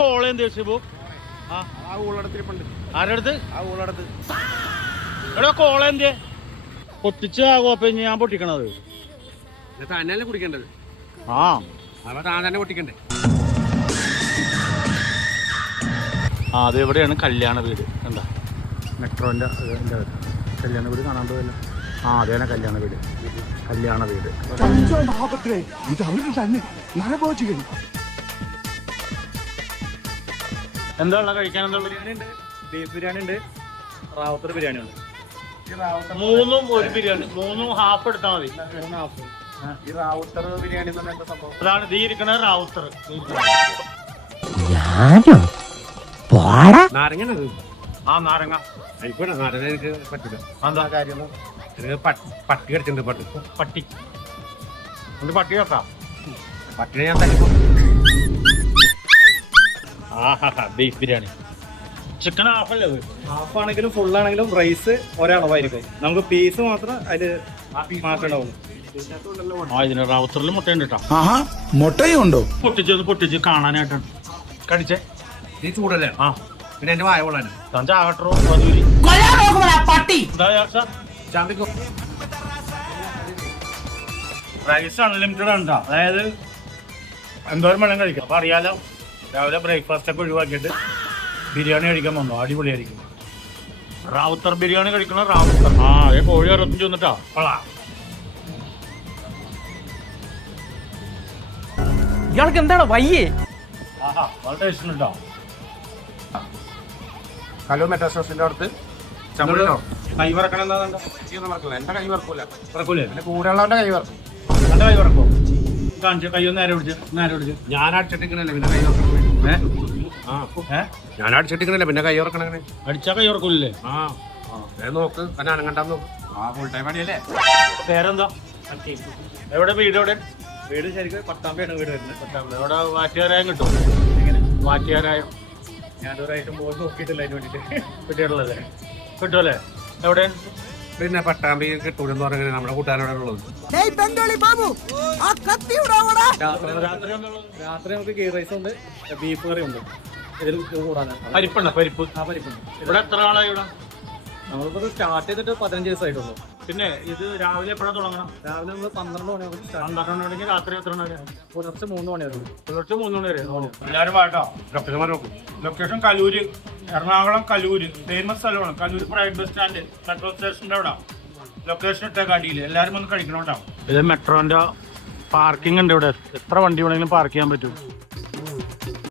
കോളേന്ത് ഷിബു ആരടുത്ത് എടാ കോളേന്ത് പൊട്ടിച്ച് ആകോപ്പ ഞാൻ പൊട്ടിക്കണത് തന്നെയല്ലേ കുടിക്കേണ്ടത്. ആ അപ്പൊ താൻ തന്നെ പൊട്ടിക്കണ്ടേ. ആ അത് എവിടെയാണ് കല്യാണ വീട് എന്താ മെട്രോൻ്റെ കല്യാണ വീട് കാണാൻ പോയല്ലോ. ആ അതേ കല്യാണ വീട് എന്താ കഴിക്കാൻ? എന്താ ബിരിയാണി ഉണ്ട്, ബീഫ് ബിരിയാണി ഉണ്ട്, റാവുത്തർ ബിരിയാണി ഉണ്ട്. മൂന്നും ഒരു ബിരിയാണി, മൂന്നും ഹാഫ് എടുത്താൽ മതി. ഈ റാവുത്തർ ബിരിയാണി എന്താ സംഭവം? അതാണ് ദീ ഇരിക്കണ റാവുത്തർ. നാരങ്ങ. ആ നാരങ്ങ നാരങ്ങ എനിക്ക് പറ്റില്ല. എന്താ കാര്യം? എനിക്ക് പട്ടി കടിച്ചിട്ടുണ്ട്. പട്ടി പട്ടി വെക്കാം. പട്ടിനെ ഞാൻ തല്ലിപ്പോ. ബീഫ് ബിരിയാണി ചിക്കൻ ഹാഫല്ലേ? ഹാഫ് ആണെങ്കിലും ഫുൾ ആണെങ്കിലും റൈസ് ഒരളവായിരിക്കും. നമുക്ക് പീസ് മാത്രം അതിൽ മാറ്റം ഉണ്ടാവും. ആ ഇതിന് റാവുത്തറിൽ മുട്ടയുണ്ട് കേട്ടോ. മുട്ടയും ഉണ്ടോ? പൊട്ടിച്ച് കാണാനായിട്ടാണ്. കടിച്ചേ ഈ ചൂടല്ലേ? ആ പിന്നെ എന്റെ വായ കൊള്ളാൻ ചാകട്ടോ മധുരി റൈസ് അൺലിമിറ്റഡ് ഉണ്ടോ? അതായത് എന്തോരം വേണം കഴിക്കാം. അപ്പൊ അറിയാലോ, രാവിലെ ബ്രേക്ക്ഫാസ്റ്റ് ഒക്കെ ഒഴിവാക്കിയിട്ട് ബിരിയാണി കഴിക്കാൻ വന്നോ, അടിപൊളിയായിരിക്കും. റാവുത്തർ ബിരിയാണി കഴിക്കണം. റാവുത്തർ ആ അതേ കോഴി 65 വന്നിട്ടാ കൊള്ളാം. ഇയാൾക്ക് എന്താണ് വയ്യേ? ആഹാ വളരെ ടേസ്റ്റ് ഉണ്ടോ? ഹലോ മെട്രോ സ്റ്റേഷന്റെ അടുത്ത് ചമ്മലോ കൈ വറക്കണം. എന്താ എന്റെ കൈ വറക്കൂല. വറക്കൂലേ? എന്റെ കൂടെയുള്ളവന്റെ കൈ വറക്കും. എന്റെ കൈ വറക്കോ? കാണിച്ചു കൈ ഒന്ന് നേരെ പിടിച്ച്. ഞാൻ അടിച്ചിട്ടിക്കണല്ലേ പിന്നെ കൈ വറക്കണം. ഞാൻ അടിച്ചിട്ടിക്കണല്ലേ പിന്നെ കൈ വറക്കണം. അങ്ങനെ അടിച്ചാ കൈ വറക്കൂലേ? നോക്ക് തന്നെ അനങ്ങണ്ടാന്ന് നോക്ക്. ഫുൾ ടൈം അടിയല്ലേ. പേരെന്താ? എവിടെ വീട്? എവിടെ വീട് ശരിക്കും പട്ടാമ്പിയാണ് വീട് വരുന്നത്. അവിടെ വാറ്റുകാരായം കിട്ടും. വാറ്റുകാരായം ഞാനൊരായിട്ടും പോയി നോക്കിയിട്ടില്ല അതിന് വേണ്ടിട്ട്. കിട്ടിയിട്ടുള്ളല്ലേ? കിട്ടുമല്ലേ? എവിടെ? പിന്നെ പട്ടാമ്പി കിട്ടൂലെന്ന് പറഞ്ഞാൽ നമ്മുടെ കൂട്ടുകാരോടെ ഉള്ളത്. രാത്രി നമുക്ക് ഗീ റൈസ് ഉണ്ട്, ബീഫ് കറി ഉണ്ട്. ഇതിൽ കൂടാനാണ് പരിപ്പുണ്ടോ? പരിപ്പ്. ആ പരിപ്പുണ്ട്. ഇവിടെ എത്ര ആളായി ഇവിടെ? നമ്മളിപ്പോൾ സ്റ്റാർട്ട് ചെയ്തിട്ട് 15 ദിവസമായിട്ടുള്ളൂ. പിന്നെ ഇത് രാവിലെ എപ്പോഴാണ് തുടങ്ങണം? രാവിലെ നമ്മൾ 12 മണിയാകുമ്പോൾ 12 മണിക്ക് രാത്രി എത്ര മണി വരെ? പുലർച്ചെ 3 മണി വരെ. പുലർച്ചെ 3 മണി വരെ. എല്ലാവരും വാട്ടോ. ലൊക്കേഷൻ കലൂര്, എറണാകുളം കലൂര്. ഫേമസ് സ്ഥലമാണ് Kaloor. Private bus stand metro സ്റ്റേഷൻ്റെ അവിടെ ലൊക്കേഷൻ ഇട്ട കടിയിൽ എല്ലാവരും ഒന്ന് കഴിക്കണോണ്ടാവും. ഇത് മെട്രോന്റെ പാർക്കിംഗ് ഉണ്ട് ഇവിടെ. എത്ര വണ്ടി വേണമെങ്കിലും പാർക്ക് ചെയ്യാൻ പറ്റും.